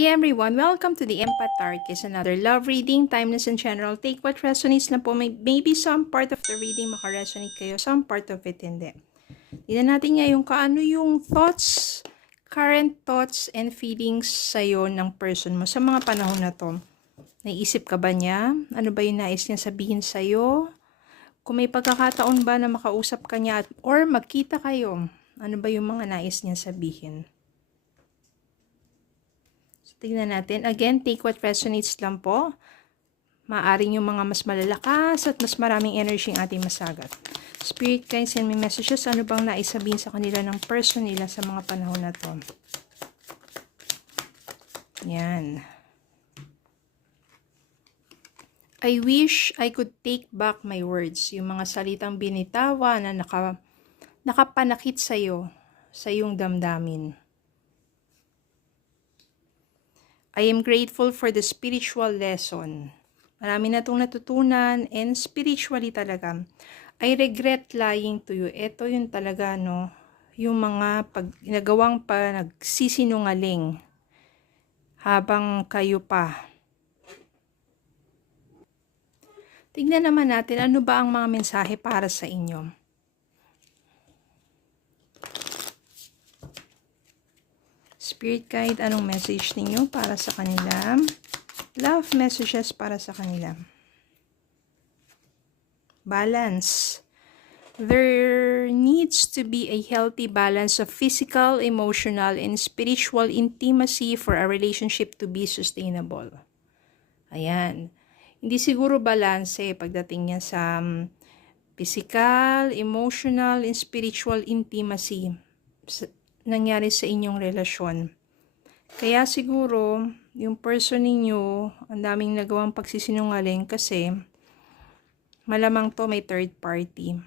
Hey everyone, welcome to the Empath Tarot. It's another love reading, timeless and general. Take what resonates na po. Maybe some part of the reading makaresonate kayo, some part of it hindi. Tignan natin ngayon kaano yung thoughts, current thoughts and feelings sa'yo ng person mo sa mga panahon na to. Naisip ka ba niya? Ano ba yung nais niya sabihin sa'yo? Kung may pagkakataon ba na makausap ka niya or magkita kayo, ano ba yung mga nais niya sabihin? Tignan natin. Again, take what resonates lang po. Maaring yung mga mas malalakas at mas maraming energy ang ating masagat. Spirit guides, send me messages. Ano bang naisabihin sa kanila ng person nila sa mga panahon na to? Yan. I wish I could take back my words. Yung mga salitang binitawan na nakapanakit sa'yo, sa iyong damdamin. I am grateful for the spiritual lesson. Marami na itong natutunan and spiritually talaga. I regret lying to you. Ito yung talaga, no, yung mga nagawang pa nagsisinungaling habang kayo pa. Tignan naman natin ano ba ang mga mensahe para sa inyo. Spirit guide, anong message ninyo para sa kanila? Love messages para sa kanila. Balance. There needs to be a healthy balance of physical, emotional, and spiritual intimacy for a relationship to be sustainable. Ayan. Hindi siguro balanse pagdating niya sa physical, emotional, and spiritual intimacy nangyari sa inyong relasyon. Kaya siguro, yung person ninyo, ang daming nagawang pagsisinungaling kasi malamang to may third party.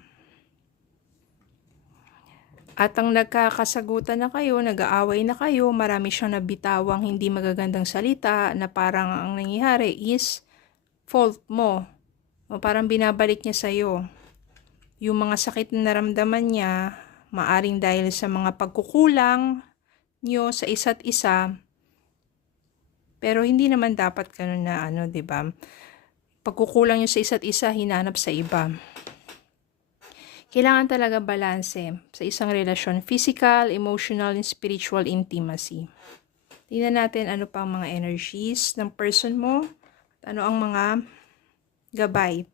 At ang nagkakasagutan na kayo, nag-aaway na kayo, marami siyang nabitawang hindi magagandang salita na parang ang nangyayari is fault mo. O parang binabalik niya sa'yo. Yung mga sakit na naramdaman niya, maaring dahil sa mga pagkukulang nyo sa isa't isa. Pero hindi naman dapat ganun na diba? Pagkukulang nyo sa isa't isa, hinanap sa iba. Kailangan talaga balanse sa isang relasyon. Physical, emotional, and spiritual intimacy. Tingnan natin ano pa ang mga energies ng person mo. At ano ang mga gabay.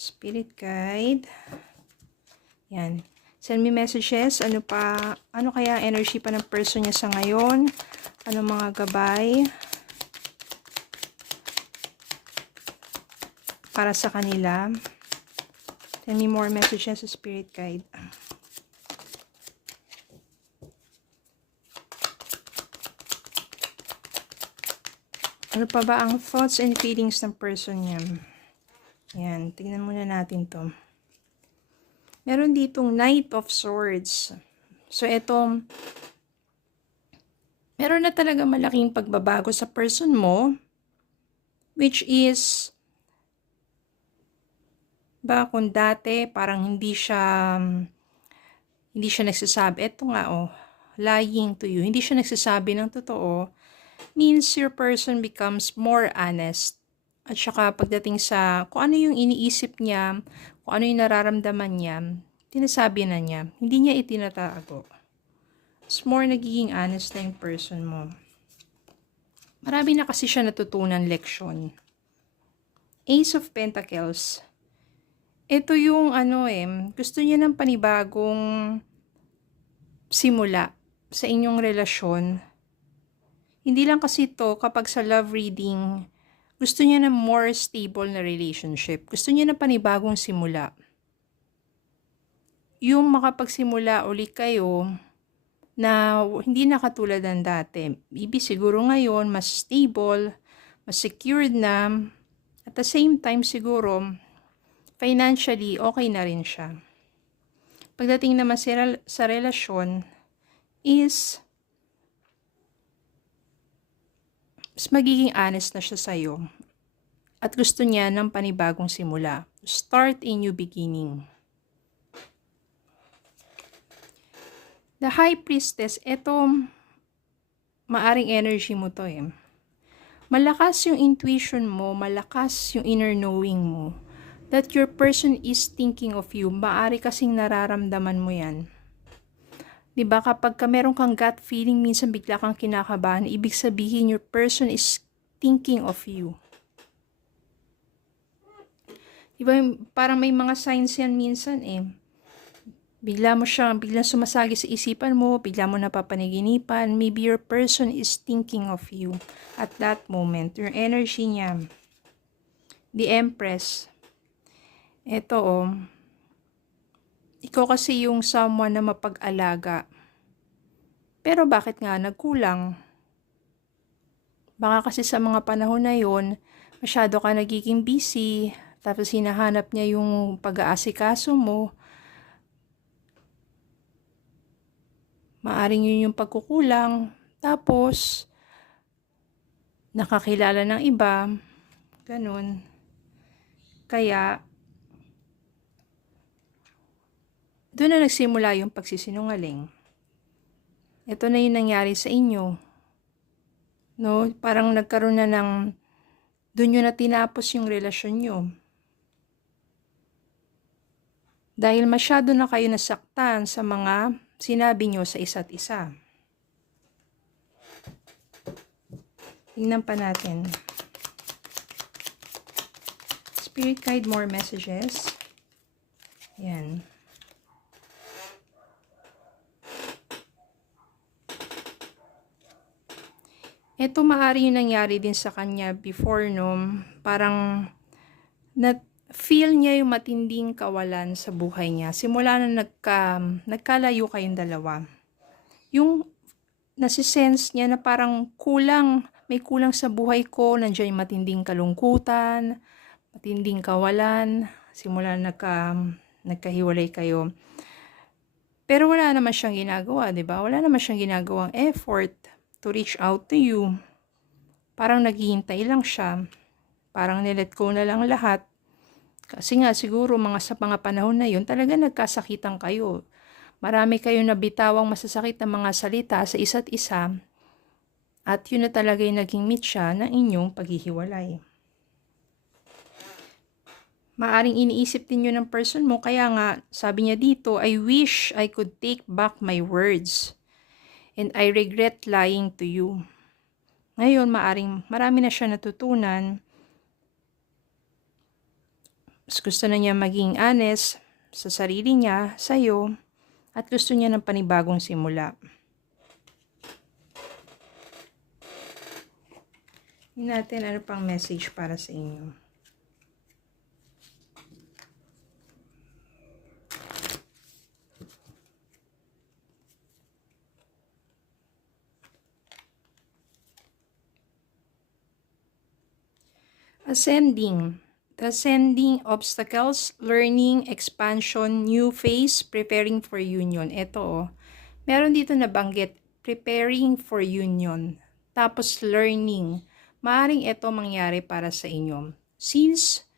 Spirit guide. Yan. Send me messages. Ano kaya energy pa ng person niya sa ngayon? Ano mga gabay para sa kanila? Send me more messages sa spirit guide. Ano pa ba ang thoughts and feelings ng person niya? Yan, tingnan muna natin to. Meron ditong Knight of Swords. So, meron na talaga malaking pagbabago sa person mo, which is, kung dati, parang hindi siya nagsasabi, eto nga lying to you, hindi siya nagsasabi ng totoo, means your person becomes more honest. At saka pagdating sa kung ano yung iniisip niya, kung ano yung nararamdaman niya, tinasabi na niya. Hindi niya itinatago. It's more nagiging honest na yung person mo. Marami na kasi siya natutunan leksyon. Ace of Pentacles. Ito yung gusto niya ng panibagong simula sa inyong relasyon. Hindi lang kasi to kapag sa love reading, gusto niya ng more stable na relationship. Gusto niya ng panibagong simula. Yung makapagsimula uli kayo na hindi na katulad ng dati. Maybe siguro ngayon, mas stable, mas secured na. At the same time siguro, financially, okay na rin siya. Pagdating naman sa relasyon, is mas magiging honest na siya sa'yo. At gusto niya ng panibagong simula. Start a new beginning. The High Priestess, ito, maaring energy mo to eh. Malakas yung intuition mo, malakas yung inner knowing mo, that your person is thinking of you. Maari kasing nararamdaman mo yan. Diba, kapag meron kang gut feeling, minsan bigla kang kinakabahan, ibig sabihin your person is thinking of you. Diba, parang may mga signs yan minsan eh. Biglang sumasagi sa isipan mo, bigla mo napapanaginipan, maybe your person is thinking of you at that moment. Your energy niya. The Empress. Ito ikaw kasi yung someone na mapag-alaga. Pero bakit nga nagkulang? Baka kasi sa mga panahon na yon, masyado ka nagiging busy, tapos hinahanap niya yung pag-aasikaso mo. Maaring yun yung pagkukulang. Tapos, nakakilala ng iba. Ganun. Kaya, doon na nagsimula yung pagsisinungaling. Ito na yung nangyari sa inyo. No? Parang nagkaroon na ng, doon yun na tinapos yung relasyon nyo. Dahil masyado na kayo nasaktan sa mga sinabi nyo sa isa't isa. Tingnan pa natin. Spirit guide, more messages. Yan. Ito maari yung nangyari din sa kanya before, no? Parang feel niya yung matinding kawalan sa buhay niya. Simula na nagkalayo kayong dalawa. Yung nasisense niya na parang may kulang sa buhay ko, nandiyan yung matinding kalungkutan, matinding kawalan, simula na nagkahiwalay kayo. Pero wala naman siyang ginagawa, di ba? Wala naman siyang ginagawang effort to reach out to you. Parang naghihintay lang siya. Parang nilet go na lang lahat. Kasi nga siguro sa mga panahon na yun, talaga nagkasakitan kayo. Marami kayong nabitawang masasakit na mga salita sa isa't isa. At yun na talaga yung naging mitya ng inyong paghihiwalay. Maaring iniisip din yun ng person mo. Kaya nga, sabi niya dito, I wish I could take back my words. And I regret lying to you. Ngayon, marami na siya natutunan. Mas gusto na niya maging honest sa sarili niya, sa'yo, at gusto niya ng panibagong simula. Tingnan natin ano pang message para sa inyo. Ascending. Transcending obstacles, learning, expansion, new phase, preparing for union. Ito meron dito nabanggit, preparing for union. Tapos learning. Maaring ito mangyari para sa inyo. Since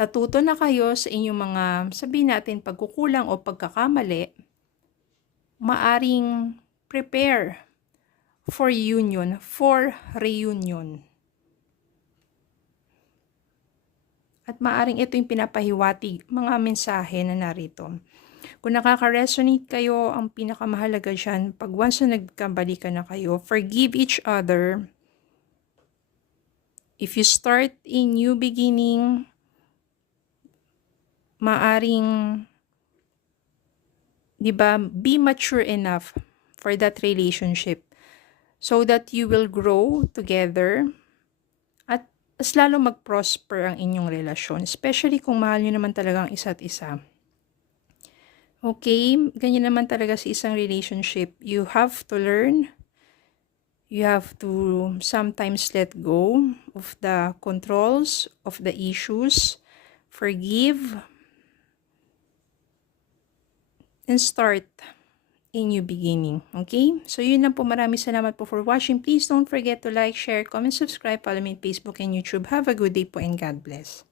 natuto na kayo sa inyong mga, sabihin natin, pagkukulang o pagkakamali, maaring prepare for union, for reunion. At maaring ito yung pinapahiwatig mga mensahe na narito. Kung nakaka-resonate kayo, ang pinakamahalaga dyan, pag once na nagkabalikan na kayo, forgive each other. If you start a new beginning, maaring, be mature enough for that relationship so that you will grow together. Mas lalo mag-prosper ang inyong relasyon. Especially kung mahal nyo naman talaga ang isa't isa. Okay? Ganyan naman talaga sa isang relationship. You have to learn. You have to sometimes let go of the controls, of the issues. Forgive. And start a new beginning. Okay? So, yun lang po. Maraming salamat po for watching. Please don't forget to like, share, comment, subscribe, follow me on Facebook and YouTube. Have a good day po and God bless.